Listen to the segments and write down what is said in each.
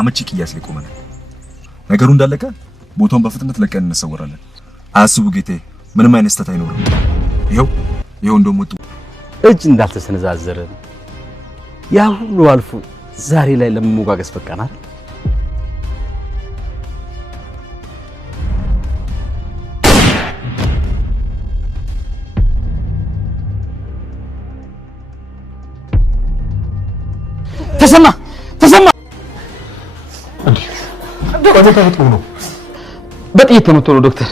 አመቺ ቅያስ ላይ ቆመናል። ነገሩ እንዳለቀ ቦታውን በፍጥነት ለቀን እንሰወራለን። አያስቡ ጌቴ፣ ምንም አይነት ስህተት አይኖርም። ይኸው እንደሞጡ እጅ እንዳልተሰነዛዘረን ያ ሁሉ አልፎ ዛሬ ላይ ለመሞጋገስ በቃናል። ተሰማ ተመቶ ነው። በጥይት ተመቶ ነው ዶክተር።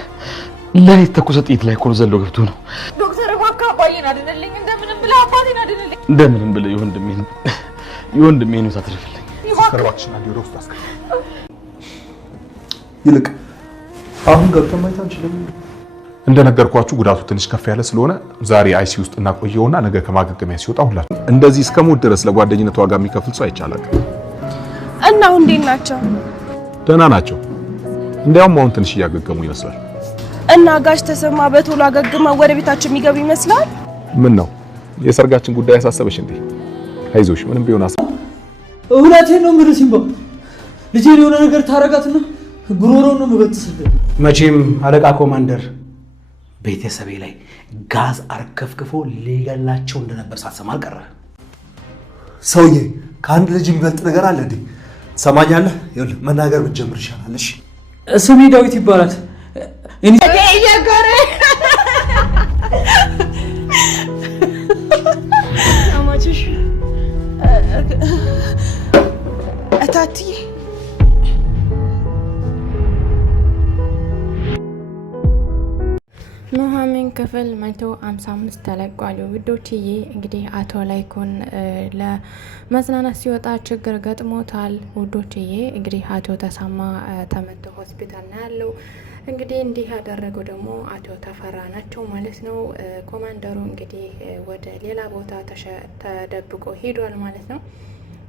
ለኔ ተኩሰ ጥይት ላይ ኮል ዘሎ ገብቶ ነው ዶክተር። እባክህ አባዬን አድነልኝ፣ እንደምንም ብለህ አባቴን አድነልኝ። እንደምንም ብለህ የወንድሜን ነው ታትርፍልኝ። እባክሽን አንዴ ወደ ውስጥ አስገባ። ይልቅ አሁን ገብተን ማየት አንችልም። እንደነገርኳችሁ ጉዳቱ ትንሽ ከፍ ያለ ስለሆነ ዛሬ አይሲ ውስጥ እናቆየውና ነገ ከማገገሚያ ሲወጣ ሁላችሁ እንደዚህ እስከሞት ድረስ ለጓደኝነት ዋጋ የሚከፍል ሰው አይቻላል። እና አሁን እንዴት ናቸው? ደህና ናቸው። እንዲያውም አሁን ትንሽ እያገገሙ ይመስላል። እና ጋሽ ተሰማ በቶሎ አገግመው ወደ ቤታቸው የሚገቡ ይመስላል። ምን ነው የሰርጋችን ጉዳይ ያሳሰበሽ እንዴ? አይዞሽ፣ ምንም ቢሆን እውነቴን ነው የምልህ ሲምባ፣ ልጄን የሆነ ነገር ታረጋትና ጉሮሮውን ነው የምበጥስልህ። መቼም አለቃ ኮማንደር ቤተሰቤ ላይ ጋዝ አርከፍክፎ ሊገላቸው እንደነበር ሳትሰማ አልቀረ። ሰውዬ ከአንድ ልጅ የሚበልጥ ነገር አለ እንዴ? ሰማኛለህ? ይኸውልህ መናገር ብትጀምር ይሻላል። እሺ ስሜ ዳዊት ይባላል። እኔ አማችሽ እታትዬ ኑሐሚን ክፍል 155 ተለቋል። ውዶችዬ እንግዲህ አቶ ላይኩን ለመዝናናት ሲወጣ ችግር ገጥሞታል። ውዶችዬ እንግዲህ አቶ ተሰማ ተመቶ ሆስፒታል ነው ያለው። እንግዲህ እንዲህ ያደረገው ደግሞ አቶ ተፈራ ናቸው ማለት ነው። ኮማንደሩ እንግዲህ ወደ ሌላ ቦታ ተደብቆ ሄዷል ማለት ነው።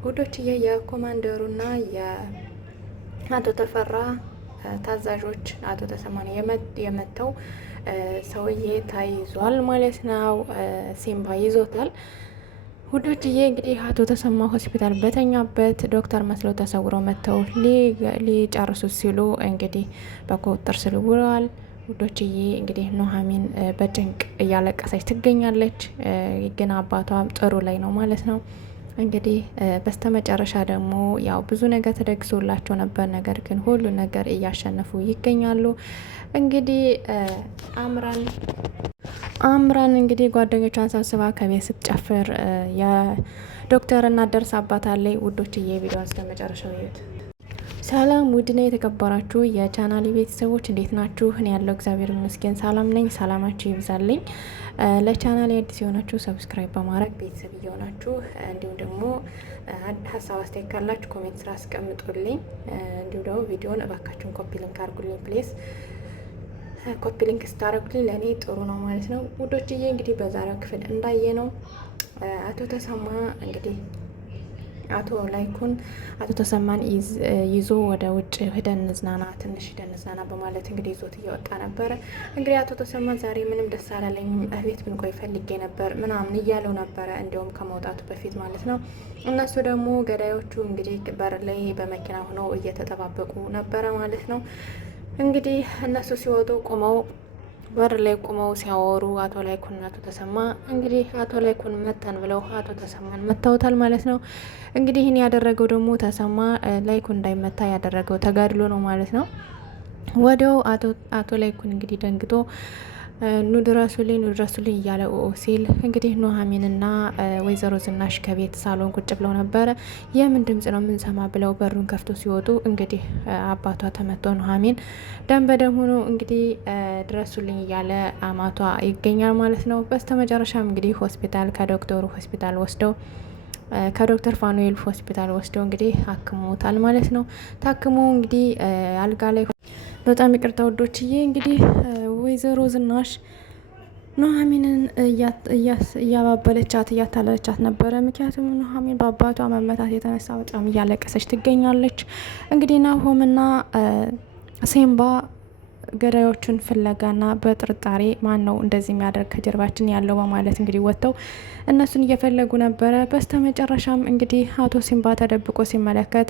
ውዶችዬ የኮማንደሩና የአቶ ተፈራ ታዛዦች አቶ ተሰማን የመተው ሰውዬ ተይዟል ማለት ነው። ሲምባ ይዞታል። ውዶችዬ እንግዲህ አቶ ተሰማ ሆስፒታል በተኛበት ዶክተር መስለው ተሰውረው መተው ሊጨርሱት ሲሉ እንግዲህ በቁጥጥር ስር ውለዋል። ውዶችዬ እንግዲህ ኑሐሚን በጭንቅ እያለቀሰች ትገኛለች። ግን አባቷም ጥሩ ላይ ነው ማለት ነው። እንግዲህ በስተመጨረሻ ደግሞ ያው ብዙ ነገር ተደግሶላቸው ነበር። ነገር ግን ሁሉ ነገር እያሸነፉ ይገኛሉ። እንግዲህ አምራን እንግዲህ ጓደኞቿን ሰብስባ ከቤት ስትጨፍር የዶክተር እናት ደርሳባታለች። ውዶችዬ ቪዲዮ እስከመጨረሻው ይዩት። ሰላም ውድና የተከበራችሁ የቻናሌ ቤተሰቦች እንዴት ናችሁ? እኔ ያለው እግዚአብሔር ይመስገን ሰላም ነኝ። ሰላማችሁ ይብዛልኝ። ለቻናሌ አዲስ የሆናችሁ ሰብስክራይብ በማድረግ ቤተሰብ እየሆናችሁ እንዲሁም ደግሞ ሀሳብ አስተያየት ካላችሁ ኮሜንት ስራ አስቀምጡልኝ። እንዲሁም ደግሞ ቪዲዮን እባካችሁን ኮፒ ሊንክ አድርጉልኝ ፕሌስ። ኮፒ ሊንክ ስታደርጉልኝ ለእኔ ጥሩ ነው ማለት ነው። ውዶችዬ እንግዲህ በዛሬው ክፍል እንዳየ ነው አቶ ተሰማ እንግዲህ አቶ ላይኩን አቶ ተሰማን ይዞ ወደ ውጭ ሄደን እንዝናና ትንሽ ሄደን እንዝናና በማለት እንግዲህ ይዞት እየወጣ ነበረ። እንግዲህ አቶ ተሰማ ዛሬ ምንም ደስ አላለኝም፣ እቤት ብንቆይ ፈልጌ ነበር ምናምን እያለው ነበረ፣ እንዲሁም ከመውጣቱ በፊት ማለት ነው። እነሱ ደግሞ ገዳዮቹ እንግዲህ በር ላይ በመኪና ሆነው እየተጠባበቁ ነበረ ማለት ነው። እንግዲህ እነሱ ሲወጡ በር ላይ ቁመው ሲያወሩ አቶ ላይኩን አቶ ተሰማ እንግዲህ አቶ ላይኩን መተን ብለው አቶ ተሰማን መታውታል ማለት ነው። እንግዲህ ይህን ያደረገው ደግሞ ተሰማ ላይኩን እንዳይመታ ያደረገው ተጋድሎ ነው ማለት ነው። ወዲያው አቶ ላይኩን እንግዲህ ደንግጦ ኑ ድረሱልኝ እያለ ሲል እንግዲህ ኑሐሚንና ወይዘሮ ዝናሽ ከቤት ሳሎን ቁጭ ብለው ነበረ። የምን ድምጽ ነው የምንሰማ ብለው በሩን ከፍቶ ሲወጡ እንግዲህ አባቷ ተመቶ ኑሐሚን ደም በደም ሆኖ እንግዲህ ድረሱልኝ እያለ አማቷ ይገኛል ማለት ነው። በስተመጨረሻም እንግዲህ ከዶክተር ፋኑኤል ሆስፒታል ወስደው እንግዲህ አክሞታል ማለት ነው። ታክሞ እንግዲህ አልጋ ላይ በጣም ይቅርታ ወዶችዬ እንግዲህ ወይዘሮ ዝናሽ ኑሐሚንን እያባበለቻት እያታለለቻት ነበረ። ምክንያቱም ኑሐሚን በአባቷ መመታት የተነሳ በጣም እያለቀሰች ትገኛለች። እንግዲህ ናሆምና ሴምባ ገዳዮቹን ፍለጋና በጥርጣሬ ማን ነው እንደዚህ የሚያደርግ ከጀርባችን ያለው በማለት እንግዲህ ወጥተው እነሱን እየፈለጉ ነበረ። በስተመጨረሻም እንግዲህ አቶ ሲምባ ተደብቆ ሲመለከት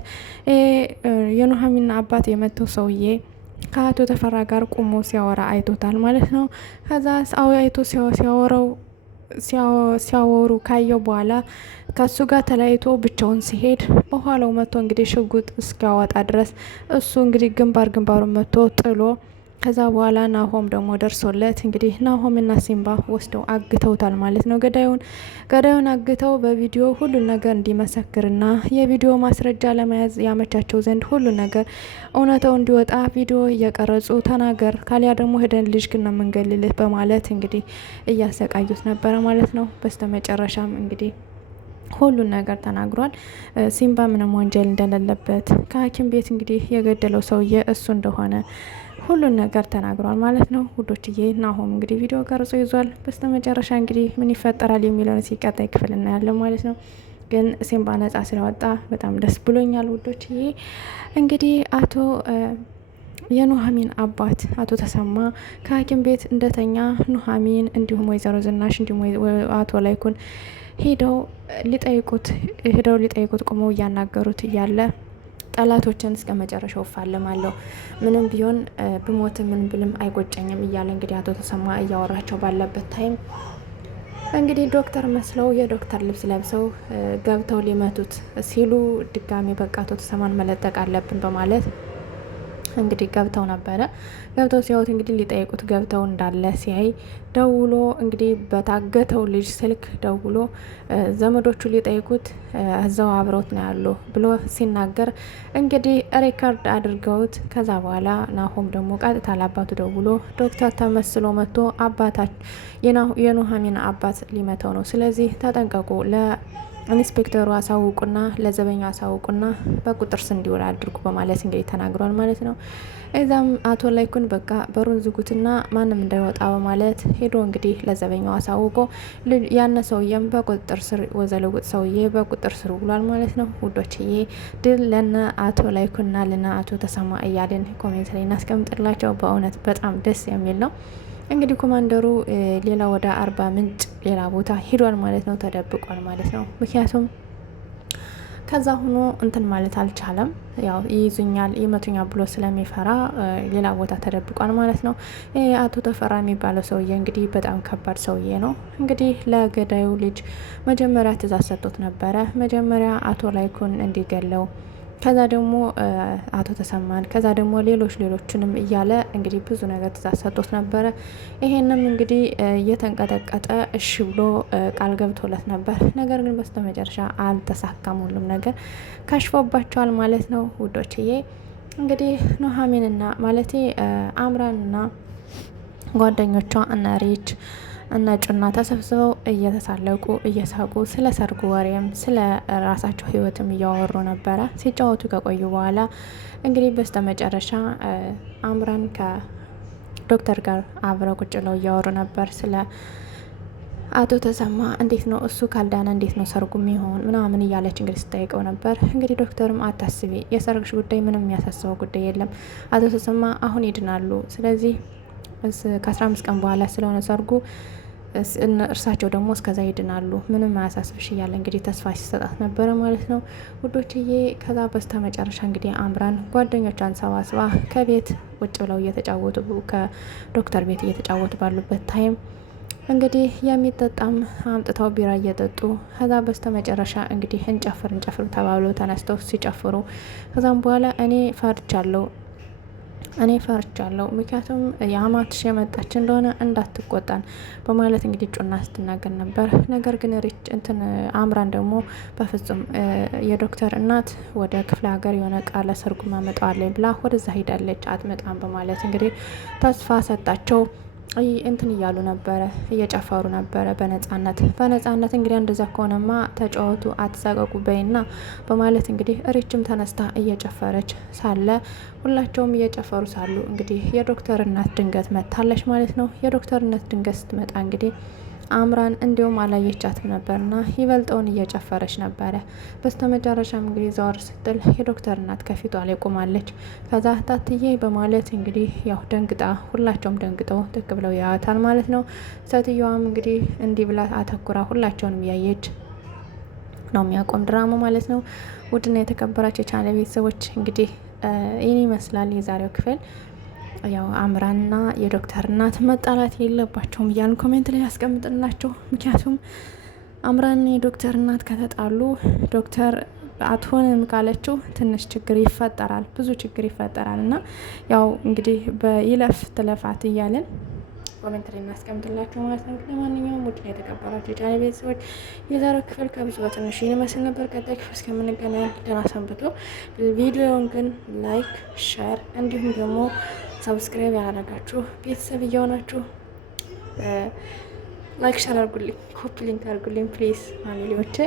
የኑሐሚን አባት የመተው ሰውዬ ከአቶ ተፈራ ጋር ቁሞ ሲያወራ አይቶታል ማለት ነው። ከዛ አይቶ ሲያወሩ ካየው በኋላ ከሱ ጋር ተለያይቶ ብቻውን ሲሄድ በኋላው መጥቶ እንግዲህ ሽጉጥ እስኪያወጣ ድረስ እሱ እንግዲህ ግንባሩን መጥቶ ጥሎ ከዛ በኋላ ናሆም ደግሞ ደርሶለት እንግዲህ ናሆምና ሲምባ ወስደው አግተውታል ማለት ነው። ገዳዩን አግተው በቪዲዮ ሁሉን ነገር እንዲመሰክርና የቪዲዮ ማስረጃ ለመያዝ ያመቻቸው ዘንድ ሁሉን ነገር እውነታው እንዲወጣ ቪዲዮ እየቀረጹ ተናገር ካሊያ ደግሞ ሄደን ልጅ ግን ነው የምንገልልህ በማለት እንግዲህ እያሰቃዩት ነበረ ማለት ነው። በስተመጨረሻም እንግዲህ ሁሉን ነገር ተናግሯል። ሲምባ ምንም ወንጀል እንደሌለበት ከሐኪም ቤት እንግዲህ የገደለው ሰውዬ እሱ እንደሆነ ሁሉን ነገር ተናግሯል ማለት ነው ውዶችዬ። ናሆም እንግዲህ ቪዲዮ ቀርጾ ይዟል። በስተመጨረሻ እንግዲህ ምን ይፈጠራል የሚለውን ሲቀጣይ ክፍል እናያለን ማለት ነው። ግን ሲምባ ነጻ ስለወጣ በጣም ደስ ብሎኛል ውዶችዬ። እንግዲህ የኑሐሚን አባት አቶ ተሰማ ከሐኪም ቤት እንደተኛ ኑሐሚን እንዲሁም ወይዘሮ ዝናሽ እንዲሁም አቶ ላይኩን ሄደው ሊጠይቁት ቆመው እያናገሩት እያለ ጠላቶችን እስከ መጨረሻው እፋለማለሁ ምንም ቢሆን ብሞት ምን ብልም አይቆጨኝም እያለ እንግዲህ አቶ ተሰማ እያወራቸው ባለበት ታይም እንግዲህ ዶክተር መስለው የዶክተር ልብስ ለብሰው ገብተው ሊመቱት ሲሉ ድጋሚ በቃ አቶ ተሰማን መለጠቅ አለብን በማለት እንግዲህ ገብተው ነበረ። ገብተው ሲያዩት እንግዲህ ሊጠይቁት ገብተው እንዳለ ሲያይ ደውሎ እንግዲህ በታገተው ልጅ ስልክ ደውሎ ዘመዶቹ ሊጠይቁት እዛው አብረውት ነው ያሉ ብሎ ሲናገር እንግዲህ ሬከርድ አድርገውት ከዛ በኋላ ናሆም ደግሞ ቀጥታ ለአባቱ ደውሎ ዶክተር ተመስሎ መጥቶ የኑሐሚን አባት ሊመተው ነው፣ ስለዚህ ተጠንቀቁ፣ ኢንስፔክተሩ አሳውቁና ለዘበኛው አሳውቁና በቁጥር ስር እንዲውል አድርጉ በማለት እንግዲህ ተናግሯል ማለት ነው። እዛም አቶ ላይኩን በቃ በሩን ዝጉትና ማንም እንዳይወጣ በማለት ሄዶ እንግዲህ ለዘበኛው አሳውቆ ያነ ሰውዬም በቁጥር ስር ወዘለውጥ ሰውዬ በቁጥር ስር ውሏል ማለት ነው። ውዶችዬ ድል ለነ አቶ ላይኩንና ለነ አቶ ተሰማ እያልን ኮሜንት ላይ እናስቀምጥላቸው። በእውነት በጣም ደስ የሚል ነው። እንግዲህ ኮማንደሩ ሌላ ወደ 40 ምንጭ ሌላ ቦታ ሄዷል ማለት ነው፣ ተደብቋል ማለት ነው። ምክንያቱም ከዛ ሆኖ እንትን ማለት አልቻለም፣ ያው ይይዙኛል ይመቱኛል ብሎ ስለሚፈራ ሌላ ቦታ ተደብቋል ማለት ነው። አቶ ተፈራ የሚባለው ሰውዬ እንግዲህ በጣም ከባድ ሰውዬ ነው። እንግዲህ ለገዳዩ ልጅ መጀመሪያ ትእዛዝ ሰጥቶት ነበረ። መጀመሪያ አቶ ላይኩን እንዲገለው ከዛ ደግሞ አቶ ተሰማን ከዛ ደግሞ ሌሎችንም እያለ እንግዲህ ብዙ ነገር ትእዛዝ ሰጥቶት ነበረ። ይሄንም እንግዲህ እየተንቀጠቀጠ እሺ ብሎ ቃል ገብቶለት ነበር። ነገር ግን በስተመጨረሻ አልተሳካም። ሁሉም ነገር ከሽፎባቸዋል ማለት ነው ውዶችዬ። እንግዲህ ኑሐሚንና ማለቴ አምራንና ጓደኞቿ እና ሪች እና ጩና ተሰብስበው እየተሳለቁ እየሳቁ ስለ ሰርጉ ወሬም ስለ ራሳቸው ህይወትም እያወሩ ነበረ። ሲጫወቱ ከቆዩ በኋላ እንግዲህ በስተመጨረሻ አምራን ከዶክተር ጋር አብረው ቁጭ ብለው እያወሩ ነበር። ስለ አቶ ተሰማ እንዴት ነው እሱ ካልዳነ እንዴት ነው ሰርጉ የሚሆን ምናምን እያለች እንግዲህ ስጠይቀው ነበር። እንግዲህ ዶክተርም አታስቢ፣ የሰርግሽ ጉዳይ ምንም የሚያሳስበው ጉዳይ የለም፣ አቶ ተሰማ አሁን ይድናሉ፣ ስለዚህ ከ15 ቀን በኋላ ስለሆነ ሰርጉ እርሳቸው ደግሞ እስከዛ ይድናሉ፣ ምንም አያሳስብሽ እያለ እንግዲህ ተስፋ ሲሰጣት ነበረ ማለት ነው ውዶችዬ። ከዛ በስተ መጨረሻ እንግዲህ አምራን ጓደኞቿን ሰባስባ ከቤት ውጭ ብለው እየተጫወቱ ከዶክተር ቤት እየተጫወቱ ባሉበት ታይም እንግዲህ የሚጠጣም አምጥተው ቢራ እየጠጡ ከዛ በስተ መጨረሻ እንግዲህ እንጨፍር ተባብለው ተነስተው ሲጨፍሩ ከዛም በኋላ እኔ ፈርቻለሁ ምክንያቱም የአማትሽ የመጣች እንደሆነ እንዳትቆጣን በማለት እንግዲህ ጩና ስትናገር ነበር። ነገር ግን ሪች አምራን ደግሞ በፍጹም የዶክተር እናት ወደ ክፍለ ሀገር የሆነ ቃለ ሰርጉ ማመጣዋለኝ ብላ ወደዛ ሄዳለች፣ አትመጣም በማለት እንግዲህ ተስፋ ሰጣቸው። እያሉ ነበረ፣ እየጨፈሩ ነበረ በነጻነት እንግዲህ እንደዛ ከሆነማ ተጫወቱ አትሳቀቁ በይና በማለት እንግዲህ ሪችም ተነስታ እየጨፈረች ሳለ ሁላቸውም እየጨፈሩ ሳሉ እንግዲህ የዶክተር እናት ድንገት መታለች ማለት ነው። የዶክተር እናት ድንገት ስትመጣ እንግዲህ አምራን እንዲሁም አላየቻትም ነበርና ይበልጠውን እየጨፈረች ነበረ። በስተመጨረሻም እንግዲህ ዘወር ስትል የዶክተር እናት ከፊቷ ላይ ቆማለች። ከዛ ታትዬ በማለት እንግዲህ ያው ደንግጣ ሁላቸውም ደንግጠው ትክ ብለው ያያታል ማለት ነው። ሴትዮዋም እንግዲህ እንዲህ ብላ አተኩራ ሁላቸውንም ያየች ነው የሚያቆም ድራማ ማለት ነው። ውድና የተከበራቸው የቻናል ቤተሰቦች እንግዲህ ይህን ይመስላል የዛሬው ክፍል። ያው አምራንና የዶክተር እናት መጣላት የለባቸውም እያልን ኮሜንት ላይ ያስቀምጥላቸው። ምክንያቱም አምራንና የዶክተር እናት ከተጣሉ ዶክተር አትሆንም ካለችው ትንሽ ችግር ይፈጠራል፣ ብዙ ችግር ይፈጠራል እና ያው እንግዲህ በይለፍ ትለፋት እያልን ኮሜንት ላይ እናስቀምጥላችሁ ማለት ነው። ለማንኛውም ውድ የተከበራችሁ የቻናል ቤተሰቦች የዛሬው ክፍል ከብዙ በትንሹ ይመስል ነበር። ቀጣይ ክፍል እስከምንገናኝ ደህና ሰንብቱ። ቪዲዮውን ግን ላይክ፣ ሼር እንዲሁም ደግሞ ሰብስክራይብ ያላደረጋችሁ ቤተሰብ እየሆናችሁ ላይክ ሼር አድርጉልኝ፣ ኮፒ ሊንክ አድርጉልኝ ፕሊዝ ፋሚሊዎቼ።